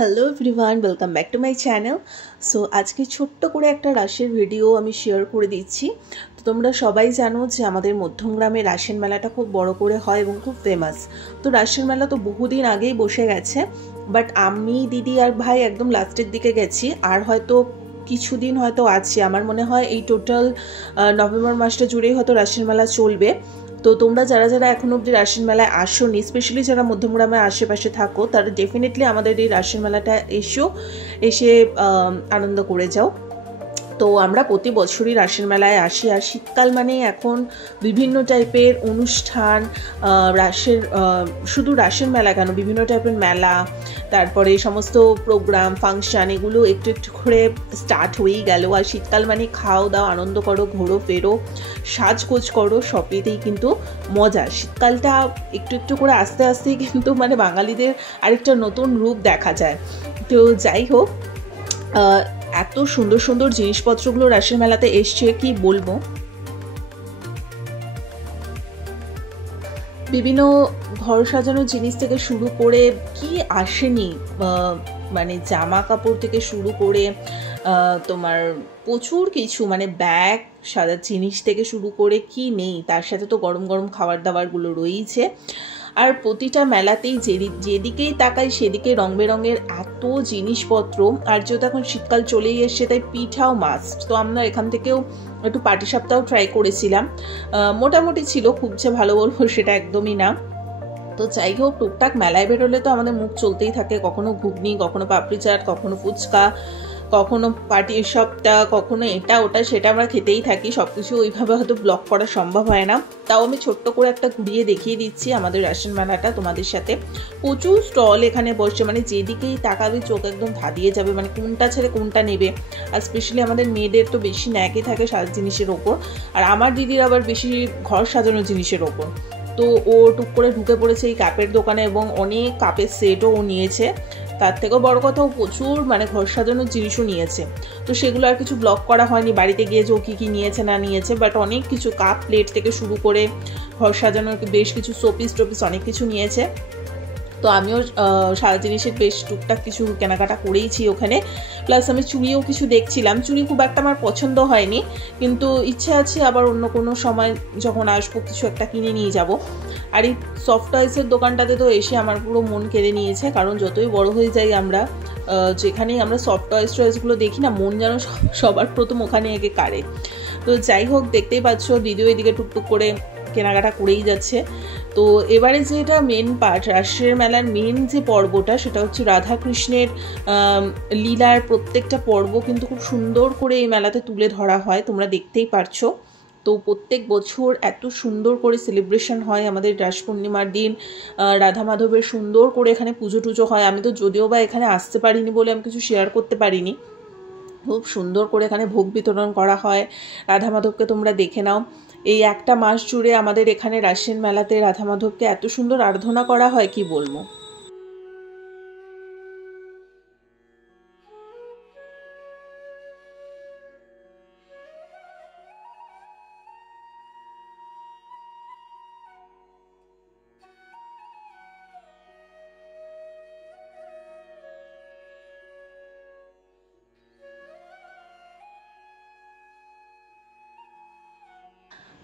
Hello everyone, welcome back to my channel. So আজকে ছোট্ট করে একটা রাসের ভিডিও আমি শেয়ার করে দিচ্ছি। তো তোমরা সবাই জানো যে আমাদের মধ্যমগ্রামে রাসের মেলাটা খুব বড় করে হয় এবং খুব ফেমাস। তো রাসের মেলা তো বহুদিন আগেই বসে গেছে, বাট আমি দিদি আর ভাই একদম লাস্টের দিকে গেছি। আর হয়তো কিছুদিন হয়তো আছে, আমার মনে হয় এই টোটাল নভেম্বর মাসটা জুড়েই হয়তো রাসের মেলা চলবে। তো তোমরা যারা যারা এখন অবধি রাসের মেলায় আসোনি, স্পেশালি যারা মধ্যমগ্রামের আশেপাশে থাকো, তারা ডেফিনেটলি আমাদের এই রাসের মেলাটা এসে আনন্দ করে যাও। তো আমরা প্রতি বছরই রাসের মেলায় আসি। আর শীতকাল মানে এখন বিভিন্ন টাইপের অনুষ্ঠান, রাসের শুধু রাসের মেলা কেন, বিভিন্ন টাইপের মেলা, তারপরে সমস্ত প্রোগ্রাম ফাংশন এগুলো একটু একটু করে স্টার্ট হয়েই গেল। আর শীতকাল মানে খাও দাও, আনন্দ করো, ঘোরো ফেরো, সাজগোজ করো, সবইতেই কিন্তু মজা। শীতকালটা একটু একটু করে আস্তে আস্তেই কিন্তু মানে বাঙালিদের আরেকটা নতুন রূপ দেখা যায়। তো যাই হোক, এত সুন্দর সুন্দর জিনিসপত্রগুলো রাসের মেলাতে এসছে কি বলবো। বিভিন্ন ঘর সাজানোর জিনিস থেকে শুরু করে কি আসেনি, মানে জামা কাপড় থেকে শুরু করে তোমার প্রচুর কিছু, মানে ব্যাগ সাজার জিনিস থেকে শুরু করে কি নেই। তার সাথে তো গরম গরম খাবার দাবারগুলো রয়েছে। আর প্রতিটা মেলাতেই যেদিকেই তাকাই সেদিকে রং বেরঙের এত জিনিসপত্র। আর যেহেতু এখন শীতকাল চলেই এসছে, তাই পিঠাও মাস্ট। তো আমরা এখান থেকেও একটু পাটিসাপটাও ট্রাই করেছিলাম। মোটামুটি ছিল, খুব যে ভালো বলবো সেটা একদমই না। তো যাই হোক, টুকটাক মেলায় বেরোলে তো আমাদের মুখ চলতেই থাকে, কখনো ঘুগনি, কখনো পাপড়ি চাট, কখনো ফুচকা, কখনো পাটিসাপটা, কখনো এটা ওটা, সেটা আমরা খেতেই থাকি। সব কিছু ওইভাবে হয়তো ব্লগ করা সম্ভব হয় না, তাও আমি ছোট্ট করে একটা ঘুরিয়ে দেখিয়ে দিচ্ছি আমাদের রাসের মেলাটা তোমাদের সাথে। প্রচুর স্টল এখানে বসছে, মানে যেদিকেই তাকাবে চোখ একদম ধাঁধিয়ে যাবে, মানে কোনটা ছেড়ে কোনটা নেবে। আর স্পেশালি আমাদের মেয়েদের তো বেশি ন্যাকই থাকে সাজ জিনিসের ওপর, আর আমার দিদির আবার বেশি ঘর সাজানোর জিনিসের ওপর। তো ও টুক করে ঢুকে পড়েছে এই কাপের দোকানে এবং অনেক কাপের সেটও ও নিয়েছে। তার থেকেও বড় কথা, ও প্রচুর মানে ঘর সাজানোর জিনিসও নিয়েছে। তো সেগুলো আর কিছু ব্লগ করা হয়নি বাড়িতে গিয়ে যে ও কী কী নিয়েছে না নিয়েছে, বাট অনেক কিছু কাপ প্লেট থেকে শুরু করে ঘর সাজানোর বেশ কিছু শোপিস টোপিস অনেক কিছু নিয়েছে। তো আমিও সারা জিনিসের বেশ টুকটাক কিছু কেনাকাটা করেইছি ওখানে। প্লাস আমি চুড়িও কিছু দেখছিলাম, চুড়ি খুব একটা আমার পছন্দ হয়নি, কিন্তু ইচ্ছে আছে আবার অন্য কোনো সময় যখন আসবো কিছু একটা কিনে নিয়ে যাব। আর এই সফট টয়েসের দোকানটাতে তো এসে আমার পুরো মন কেড়ে নিয়েছে, কারণ যতই বড় হয়ে যাই আমরা, যেখানেই আমরা সফট টয়েসগুলো দেখি না, মন যেন সবার প্রথম ওখানে একে কাড়ে। তো যাই হোক, দেখতেই পাচ্ছ দিদিও এদিকে টুকটুক করে কেনাকাটা করেই যাচ্ছে। তো এবারে যেটা মেন পার্ট, রাসের মেলার মেন যে পর্বটা, সেটা হচ্ছে রাধাকৃষ্ণের লীলার প্রত্যেকটা পর্ব কিন্তু খুব সুন্দর করে এই মেলাতে তুলে ধরা হয়, তোমরা দেখতেই পারছো। তো প্রত্যেক বছর এত সুন্দর করে সেলিব্রেশন হয় আমাদের রাস পূর্ণিমার দিন। রাধা মাধবের সুন্দর করে এখানে পুজো টুজো হয়। আমি তো যদিও বা এখানে আসতে পারিনি বলে আমি কিছু শেয়ার করতে পারিনি। খুব সুন্দর করে এখানে ভোগ বিতরণ করা হয়। রাধা মাধবকে তোমরা দেখে নাও, এই একটা মাস জুড়ে আমাদের এখানে রাসের মেলাতে রাধা মাধবকে এত সুন্দর আরাধনা করা হয় কি বলবো।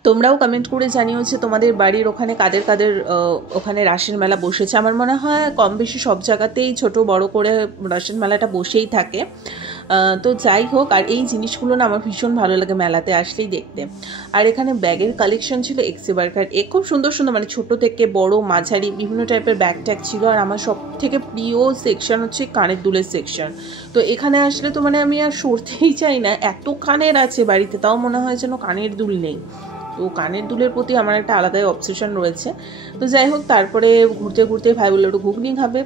তোমরাও কমেন্ট করে জানিও যে তোমাদের বাড়ির ওখানে কাদের কাদের ওখানে রাসের মেলা বসেছে। আমার মনে হয় কম বেশি সব জায়গাতেই ছোট বড় করে রাসের মেলাটা বসেই থাকে। তো যাই হোক, আর এই জিনিসগুলো না আমার ভীষণ ভালো লাগে মেলাতে আসলেই দেখতে। আর এখানে ব্যাগের কালেকশন ছিল এক্সেবারকার, খুব সুন্দর সুন্দর, মানে ছোট থেকে বড় মাঝারি বিভিন্ন টাইপের ব্যাগ ট্যাগ ছিল। আর আমার সব থেকে প্রিয় সেকশন হচ্ছে কানের দুলের সেকশন। তো এখানে আসলে তো মানে আমি আর সরতেই চাই না, এত কানের আছে বাড়িতে, তাও মনে হয় যেন কানের দুল নেই। তো কানের দুলের প্রতি আমার একটা আলাদাই অবসেশন রয়েছে। তো যাই হোক, তারপরে ঘুরতে ঘুরতে ভাই বললো একটু ঘুগনি খাবে,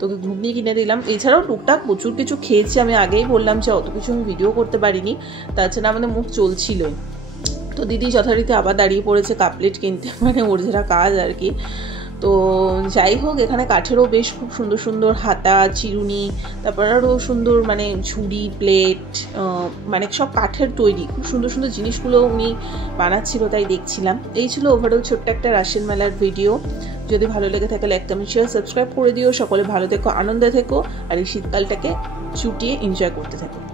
তোকে ঘুগনি কিনে দিলাম। এছাড়াও টুকটাক প্রচুর কিছু খেয়েছি, আমি আগেই বললাম যে অত কিছু আমি ভিডিও করতে পারিনি, তাছাড়া আমাদের মুখ চলছিলই। তো দিদি যথারীতি আবার দাঁড়িয়ে পড়েছে কাপলেট কিনতে, মানে ওর যেটা কাজ আর কি। তো যাই হোক, এখানে কাঠেরও বেশ খুব সুন্দর সুন্দর হাতা, চিরুনি, তারপর আরও সুন্দর মানে ঝুড়ি, প্লেট, মানে সব কাঠের তৈরি খুব সুন্দর সুন্দর জিনিসগুলো উনি বানাচ্ছিল, তাই দেখছিলাম। এই ছিল ওভারঅল ছোট্ট একটা রাসের মেলার ভিডিও। যদি ভালো লেগে থাকে লাইক, কমেন্ট, শেয়ার, সাবস্ক্রাইব করে দিও। সকলে ভালো থেকো, আনন্দে থেকো, আর এই শীতকালটাকে চুটিয়ে এনজয় করতে থাকো।